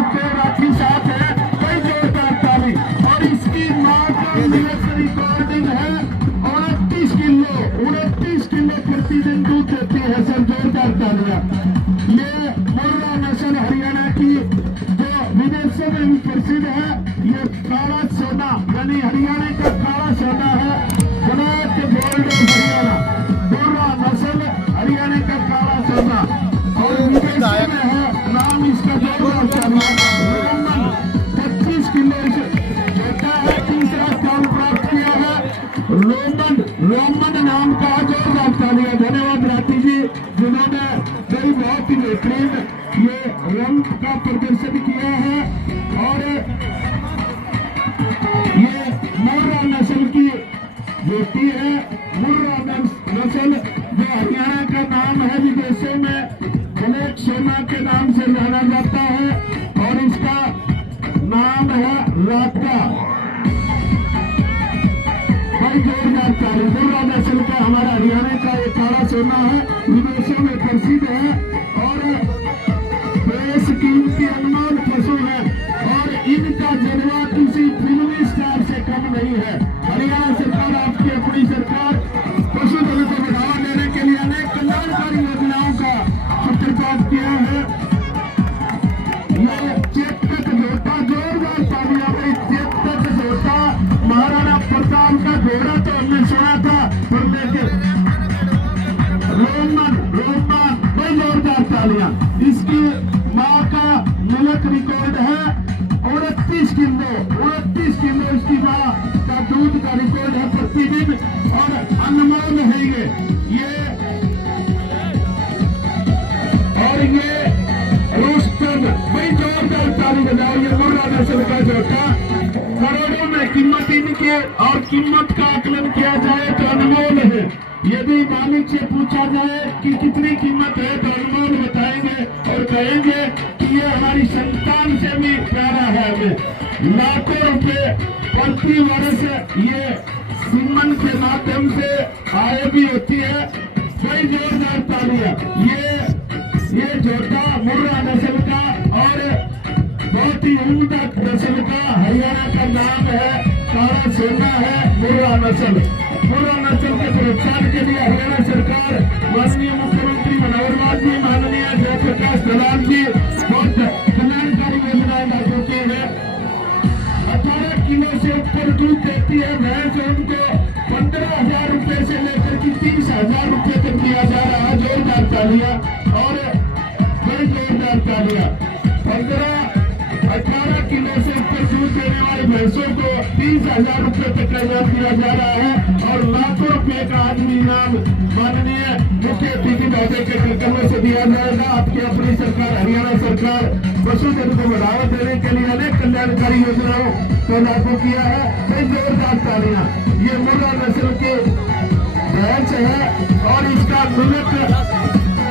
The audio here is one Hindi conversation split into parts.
सुखदेव राठी साहब है, कोई जोरदार ताली। और इसकी मां का मिल्क रिकॉर्डिंग है 29 किलो प्रतिदिन दूध देती है सर, जोरदार तालियां। ये मुर्रा नस्ल हरियाणा की जो विदेशों में भी प्रसिद्ध है, ये काला सोना यानी हरियाणा का काला सोना है, ब्लैक गोल्ड हरियाणा, मुर्रा नस्ल हरियाणा का काला सोना। और विदेशों में है, नाम इसका जोरदार तालियां। 25 किलो छोटा है, तीसरा स्थान प्राप्त किया है रोमन नाम का, जोरदार तालियां। धन्यवाद राठी जी, जिन्होंने कई बहुत ही बेहतरीन ये रंग का प्रदर्शन किया है। और ये मुर्रा नस्ल की बेटी है, मुर्रा नस्ल जो हरियाणा का नाम है, विदेशों में ब्लैक सोना के नाम से जाना जाता है। और इसका नाम है राका। भाई जोरदार ताली। मुर्रा नस्ल का हमारा हरियाणा का एक काला सोना है, विदेशों में प्रसिद्ध है और बेशकीमती अनमोल पशु है। और इनका जलवा किसी फिल्मी स्टार से कम नहीं है। हरियाणा सरकार, आपकी अपनी सरकार, पशुधन को बढ़ावा देने के लिए अनेक कल्याणकारी योजनाओं का सूत्रपात किया है। ये चेतक जोटा, जोरदार तालियां भाई। चेतक जोटा महाराणा प्रताप का घोड़ा तो हमने सुना था, पर लेकिन रोमन भाई जोरदार तालियां। इसकी मां का मिल्क रिकॉर्ड है 29 किलो इसकी मां का दूध का रिकॉर्ड है प्रतिदिन। और अनमोल है ये और ये रोस्टर भाई जोरदार ताली बजाओ। ये मुर्रा नस्ल का जोटा, करोड़ों में कीमत इनकी, और कीमत का आकलन किया जाए तो अनमोल है। यदि मालिक से पूछा जाए कि कितनी कीमत है तो अनमोल बताएंगे और कहेंगे कि ये हमारी संतान से भी प्यारा है। हमें लाखों रुपए प्रति वर्ष ये सिमन के माध्यम से आय भी होती है। कई जोरदार तालियां। ये जोटा मुर्रा नस्ल का और बहुत ही उम्दा नस्ल का, हरियाणा का नाम है, काला सोना है मुर्रा नस्ल। मुर्रा नस्ल के प्रोत्साहन के लिए हरियाणा सरकार, माननीय मुख्यमंत्री मनोहर लाल जी, माननीय जयप्रकाश दलाल जी बहुत कल्याणकारी योजनाएं लागू की है। 18 किलो से ऊपर दूध देती है भैंस, उनको 15,000 रुपए से लेकर के 30,000 रुपए तक दिया जा रहा है। जोरदार तालियां और बड़ी जोरदार तालियां। 18 किलो से ऊपर दूध देने वाली भैंसों को 30,000 रुपए तक का इनाम दिया जा रहा है। और लाखों रुपए का आदमी इनाम माननीय मुख्य अतिथि महोदय के कार्यक्रमों से दिया जाएगा। आपकी अपनी सरकार, हरियाणा सरकार, पशुधन को बढ़ावा देने के लिए अनेक कल्याणकारी योजनाओं को लागू किया है। कई जोरदार तालियां। ये मुर्रा नस्ल के भैंस है और इसका मिल्क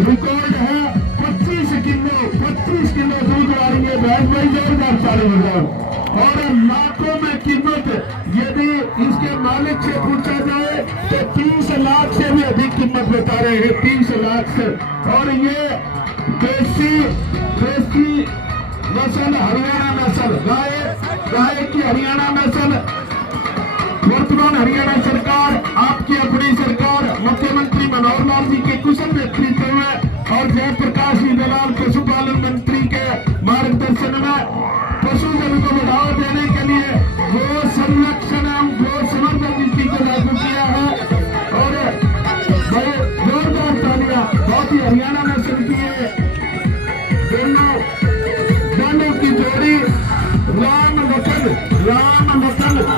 रिकॉर्ड है 25 किलो दूध वाली ये भैंस। भाई जोरदार ताली बजाओ। और लाखों में कीमत, यदि इसके मालिक से पूछा जाए तो 30 लाख से भी अधिक कीमत बता रहे हैं, 30 लाख से। और ये देसी नस्ल, हरियाणा नस्ल, गाय की हरियाणा नस्ल। वर्तमान हरियाणा सरकार, आपकी अपनी सरकार, मुख्यमंत्री मनोहर लाल जी के कुशल नेतृत्व में और जयप्रकाश जी दलाल पशुपालन मंत्री के मार्गदर्शन में पशुधन को बढ़ावा देने के लिए गो संरक्षण एवं गो संवर्धन नीति को लागू किया है। और जोरदार तालियां। बहुत ही हरियाणा नस्ल की है दोनों की जोड़ी, राम लखन।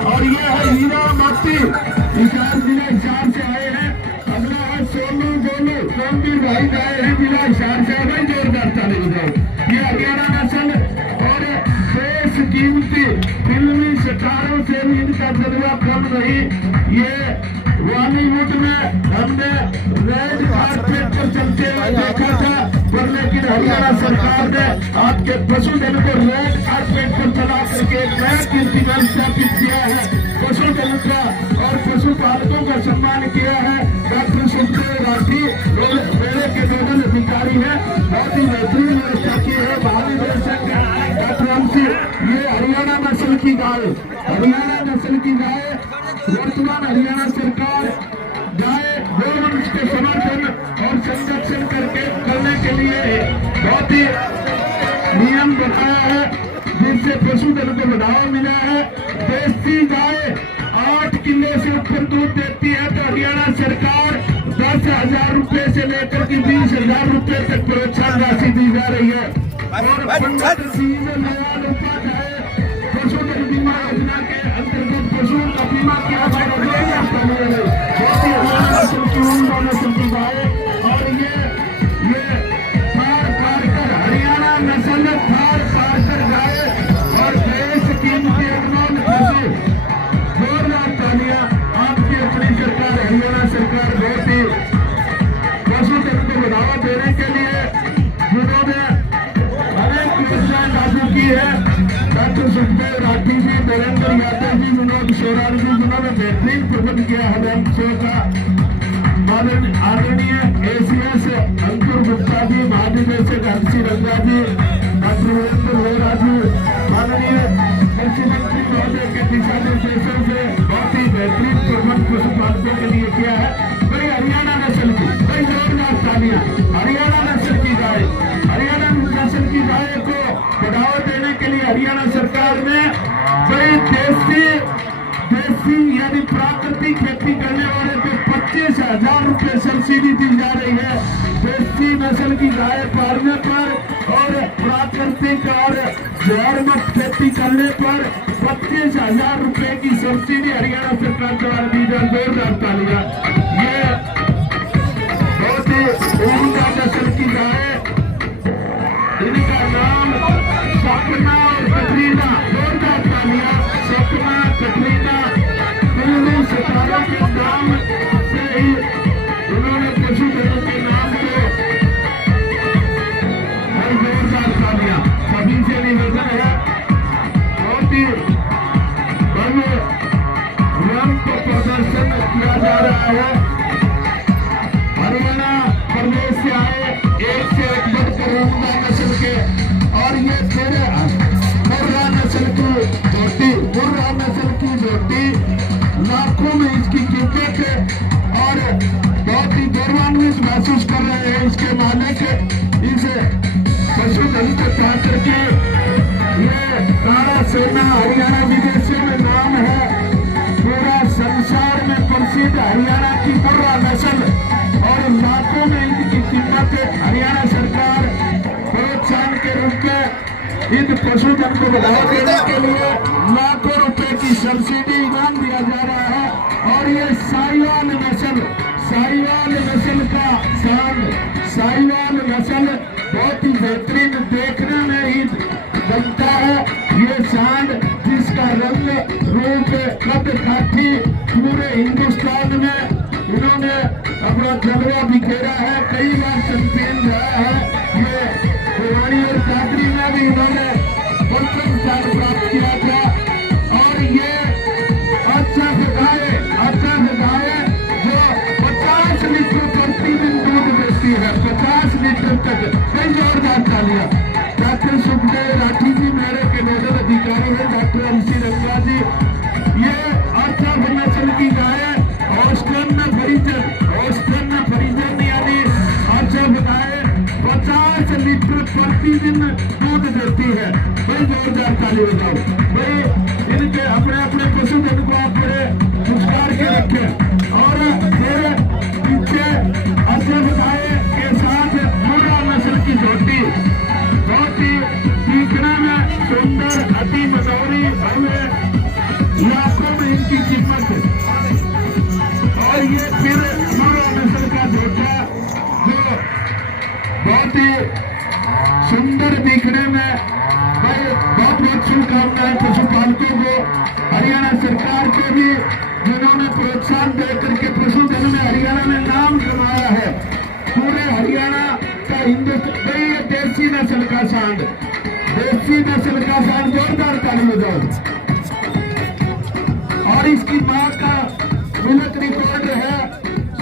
और ये है हीरा मोती, हिसार जिला हिसार से आए हैं। अगला है सोनू गोलू, सोनवीर भाई आए हैं जिला हिसार से। भाई जोरदार ताली बजाओ। ये हरियाणा नस्ल और कीमती फिल्मी सितारों से भी इनका जलवा कम नहीं। ये बॉलीवुड में हमने रेड कार्पेट पर चलते हुए देखा था, पर लेकिन हरियाणा सरकार ने आपके पशुधन को रेड कार्पेट पर चला करके एक नया कीर्तिमान स्थापित किया है। पशुधन का और पशुपालकों का सम्मान किया है। डॉक्टर सुखदेव राठी मेले के नोडल अधिकारी है, बहुत ही बेहतरीन व्यवस्था की है। महानिदेशक की गाय, हरियाणा नस्ल की गाय, वर्तमान हरियाणा सरकार गाय गोवंश के समर्थन और संरक्षण करने के लिए बहुत ही नियम बनाया है, जिससे पशुधन को बढ़ावा मिला है। देसी गाय 8 किलो से ऊपर दूध देती है तो हरियाणा सरकार 10,000 रुपए से लेकर के 20,000 रुपए तक प्रोत्साहन राशि दी जा रही है। और पशुधन बीमा योजना के अंतर्गत पशुओं का बीमा किया जाएगा। और ये थार पारकर हरियाणा नस्ल थार पारकर गाय और देश कीमती अनमोल पशु, जोरदार तालियां आपकी अपनी सरकार हरियाणा सरकार बहुत ही पशुधन को बढ़ावा देने के लिए जिन्होंने अनेक योजनाएं लागू की है। डॉक्टर सुखदेव राठी जी, नरेंद्र यादव जी, विनोद सोरार जी, जिन्होंने बेहतरीन प्रबंध किया हरियाणा शो का। आदरणीय ACS अंकुर गुप्ता जी, महानिदेशक हंसी रंगा जी, डॉक्टर वीरेंद्र वोरा जी, माननीय कृषि मंत्री महोदय के दिशा निर्देशों से बहुत ही बेहतरीन प्रबंध पशुपालकों के लिए किया है। भाई हरियाणा नस्ल की भाई जोरदार तालियां, हरियाणा नस्ल की गाय, हरियाणा नस्ल की गाय को बढ़ावा देने के लिए हरियाणा सरकार ने भाई देसी यानी प्राकृतिक खेती करने वाले को 25,000 रुपए सब्सिडी दी जा रही है। देसी नस्ल की गाय पालने पर और प्राकृतिक और जहर मुक्त खेती करने पर 25,000 रुपए की सब्सिडी हरियाणा सरकार द्वारा दी जा। जोरदार तालियां। ये बहुत ही उम्दा नस्ल की गाय, इनका नाम सपना और कटरीना। जोरदार तालियां। सपना कटरीना दिल्ली सितारों के नाम से ही उन्होंने पशुधनों के नाम को जोरदार तालियां। सभी से निवेदन है, बहुत ही भव्य रंग प्रदर्शन किया जा रहा है। हरियाणा प्रदेश से आए एक से एक बढ़कर उम्दा नस्ल के, और ये तेरे मुर्रा नस्ल की झोटी लाखों में इसकी कीमत है और बहुत ही गौरवान्वित महसूस कर रहे हैं इसके मालिक। इसे पशुधन को चाह करके ये काला सेना हरियाणा विदेशों में नाम है, पूरा संसार में प्रसिद्ध हरियाणा की मुर्रा नस्ल और लाखों में इनकी कीमत। हरियाणा सरकार प्रोत्साहन के रूप में इन पशुधन को बढ़ावा देने के लिए लाखों रुपए की सब्सिडी इनाम दिया जा रहा है। और ये साहिवाल नस्ल का सांड, साहिवाल नस्ल बहुत ही बेहतरीन देखने में ही बनता है। ये सांड जिसका रंग रूप कद काठी पूरे हिंदुस्तान में इन्होंने अपना जलवा बिखेरा है, कई बार चैंपियन रहा है। ये भिवानी और कादरी में भी इन्होंने प्रथम स्थान प्राप्त किया था। और ये अच्छा गाय जो 50 लीटर प्रतिदिन दूध देती है, 50 लीटर तक। कई जोरदार तालियां। डॉक्टर सुखदेव राठी जी मेरे के नोडल अधिकारी है, डॉक्टर हंसी रंगा जी। ये अच्छा नस्ल की गाय ऑस्ट्रेलियन फरीजन यानी अच्छा गाय 50 लीटर प्रतिदिन दूध देती है। भाई जोरदार ताली बजाओ। भाई इनके अपने अपने पशुधन को आप बड़े पुरस्कार के रखें। और मेरे पीछे अजब गाय के साथ मुर्रा नस्ल की झोटी, बहुत ही दिखने में सुंदर, अति मधुरी, भव्य, लाखों में इनकी कीमत है। और ये फिर मुर्रा नस्ल का झोटा जो बहुत ही सुंदर दिखने में। भाई बहुत बहुत शुभकामनाएं पशुपालकों को, हरियाणा सरकार को भी, जिन्होंने प्रोत्साहन देकर के पशुधन में हरियाणा ने नाम कमाया है। पूरे हरियाणा का हिंदुस्तान। ये देसी नस्ल का सांड, देसी नस्ल का सांड। जोरदार ताली बजाओ। और इसकी मां का मिल्क रिकॉर्ड है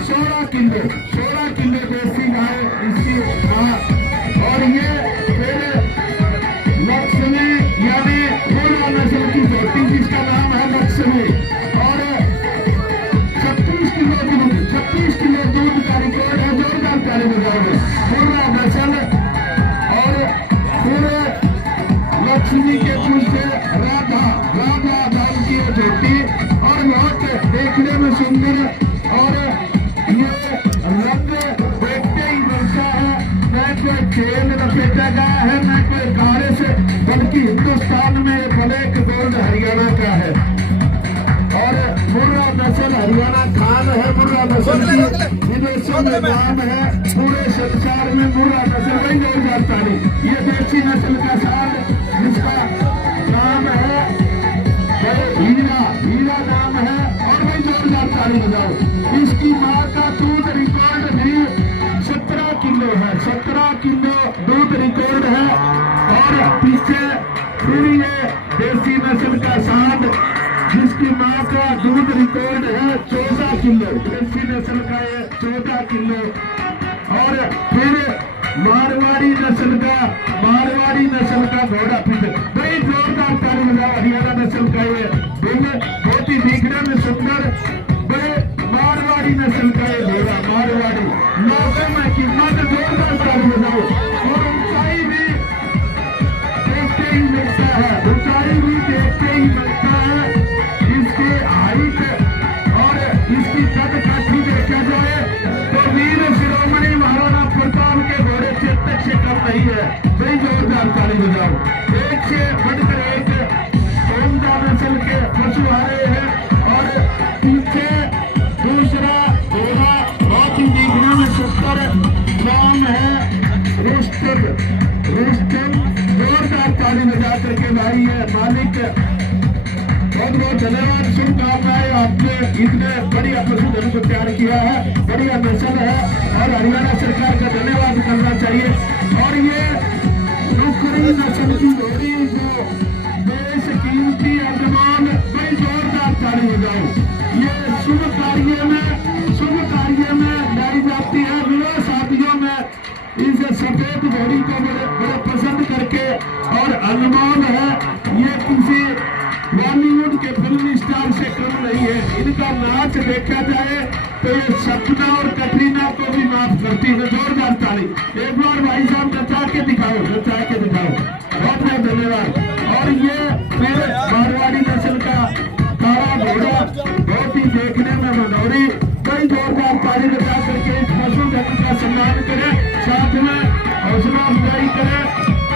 16 किलो देसी गाय इसकी मां। और ये फिर लक्ष्मी यानी मुर्रा नस्ल की झोटी विदेशों में नाम है, पूरे संसार में मुर्रा नस्ल वही 2040। ये देसी नस्ल का साथ जिसका नाम है हीरा, हीरा नाम है और वही 2040 बजाओ। इसकी माँ का दूध रिकॉर्ड भी 17 किलो है, 17 किलो दूध रिकॉर्ड है। और पीछे फिर ये देसी नस्ल का सांड जिसकी माँ का दूध रिकॉर्ड है 14 किलो, देसी नस्ल का ये 14 किलो। और फिर मारवाड़ी नस्ल का घोड़ा फिर बड़ी जोरदार ताली बजाओ। हरियाणा नस्ल का ये बहुत ही दिखने में सुंदर, बड़े मारवाड़ी नस्ल का ये घोड़ा, मारवाड़ी मौके में कीमत जोरदार ताली बजाओ। और ऊंचाई भी देखते ही मिलता है, ऊंचाई भी देखते ही मिलता है। इसकी हाइट और इसकी कद काठी देखा जाए तो वीर शिरोमणि महाराणा प्रताप के घोड़े चेतक से कम नहीं है। बड़ी जोरदार ताली बजाओ। एक से बढ़कर एक ओमदा नस्ल के पशु आ रहे हैं। और पीछे दूसरा घोड़ा बहुत ही देखने में सुंदर, नाम है रुस्तम। रुस्तम जोरदार ताली बजा करके भाई है मालिक, बहुत बहुत धन्यवाद, शुभकामनाएं। आपने इतने बढ़िया पशुधन को तैयार किया है, बढ़िया नस्ल है और हरियाणा सरकार का धन्यवाद करना चाहिए। और ये नुकरी नस्ल की घोड़ी जो देश कीमती अजमान, बड़ी जोरदार ताली बजाओ। ये शुभ कार्य में लाई जाती है, विवाह शादियों में इस सफेद घोड़ी को बड़े पसंद करके। और अनमोल है, ये किसी बॉलीवुड के फिल्म स्टार से कम नहीं है। इनका नाच देखा जाए तो ये सपना और कटरीना को भी माफ करती है। जोरदार ताली एक बार भाई साहब नचा के दिखाओ, नचा के दिखाओ। बहुत बहुत धन्यवाद। और ये फिर मारवाड़ी नस्ल का काला घोड़ा, बहुत ही देखने में मनोहरी, बड़ी जोरदार ताली बजा करके इस पशुधन का सम्मान करें, साथ में हौसला अफजाई करें।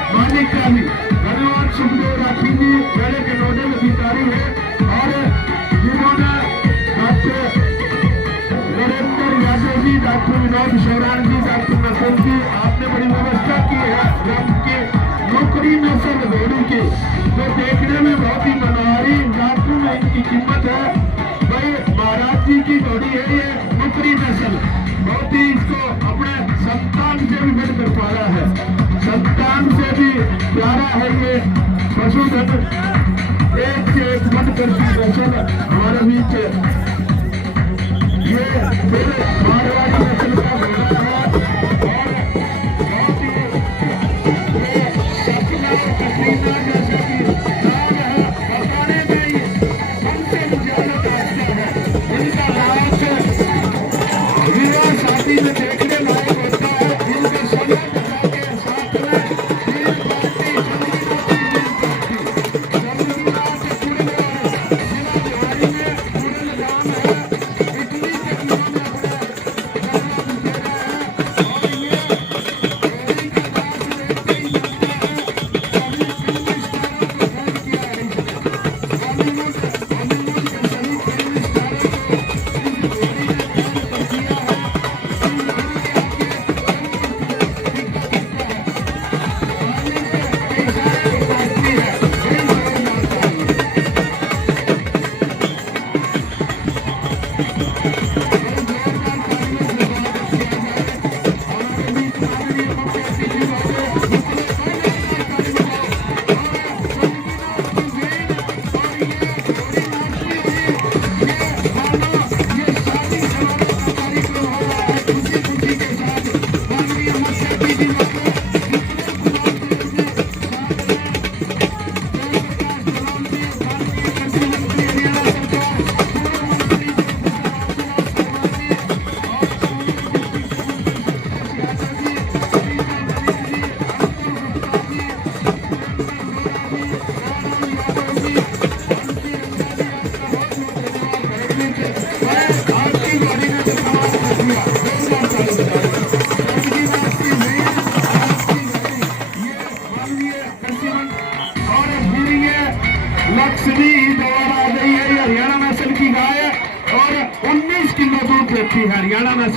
मालिक का भी धन्यवाद। सुखदेव राठी जी मेले के नोडल अधिकारी है और जिन्होंने डॉक्टर नरेंद्र यादव जी, डॉक्टर विनोद शौरान जी, डॉक्टर नकुल जी, आपने बड़ी व्यवस्था की है उनकी नौकरी नस्ल घोड़ी की, जो देखने में बहुत ही मनोहरी, लाखों में इनकी कीमत है। भाई महाराज जी की घोड़ी है ये नौकरी नस्ल, बहुत ही इसको अपने संतान से भी बढ़कर पाला है, संतान से भी प्यारा है ये पशुधन। एक से एक बढ़कर की नस्ल हमारे बीच ये फिर मारवाड़ी नस्ल का घोड़ा है। और बहुत ही ये सपना और कटरीना जैसा कि नाम है, बताने में ही हमसे ज्यादा रास्ता है। इनका नाच विवाह शादी में देखने लायक होता है। इनका सोना बजा के साथ में वीर पार्टी, चंद्रनाथ कुड़लवार जिला बिहारी में कुड़ल गांव है, इटली के नाम में बड़ा धन्यवाद दे रहा है। और ये घोड़ी का नाच देखते ही लगता है सभी फिल्म स्टारों को फोन किया है। बॉलीवुड के सभी फिल्म स्टारों को इस घोड़ी ने फोन कर दिया है।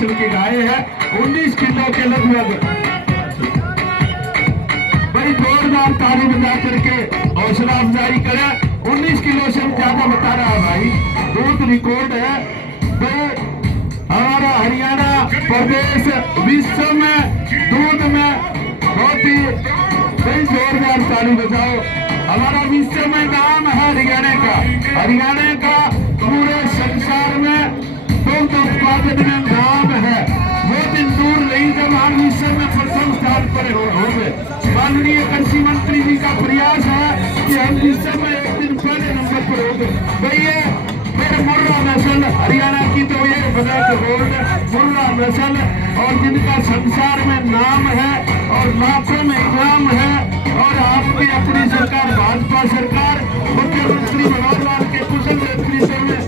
नस्ल की गाय है, 19 किलो के लगभग। भाई जोरदार ताली बजा करके हौसला अफजाई करे। 19 किलो से ज्यादा बता रहा है भाई, दूध रिकॉर्ड है। तो हमारा हरियाणा प्रदेश विश्व में दूध में बहुत ही भाई जोरदार ताली बजाओ। हमारा विश्व में नाम है हरियाणा का, हरियाणा का पूरे संसार में दुग्ध उत्पादन में नाम है। वो दिन दूर नहीं जब हम विश्व में प्रथम स्थान पर होंगे। माननीय कृषि मंत्री जी का प्रयास है कि हम विश्व में एक दिन पहले नंबर पर होंगे। भैया मेरे मुर्रा नस्ल हरियाणा की तो ये बजाय मुर्रा नस्ल और जिनका संसार में नाम है और लाखों में इनाम है। और आपकी अपनी सरकार भाजपा सरकार मुख्यमंत्री मनोहर लाल के कुशल नेतृत्व में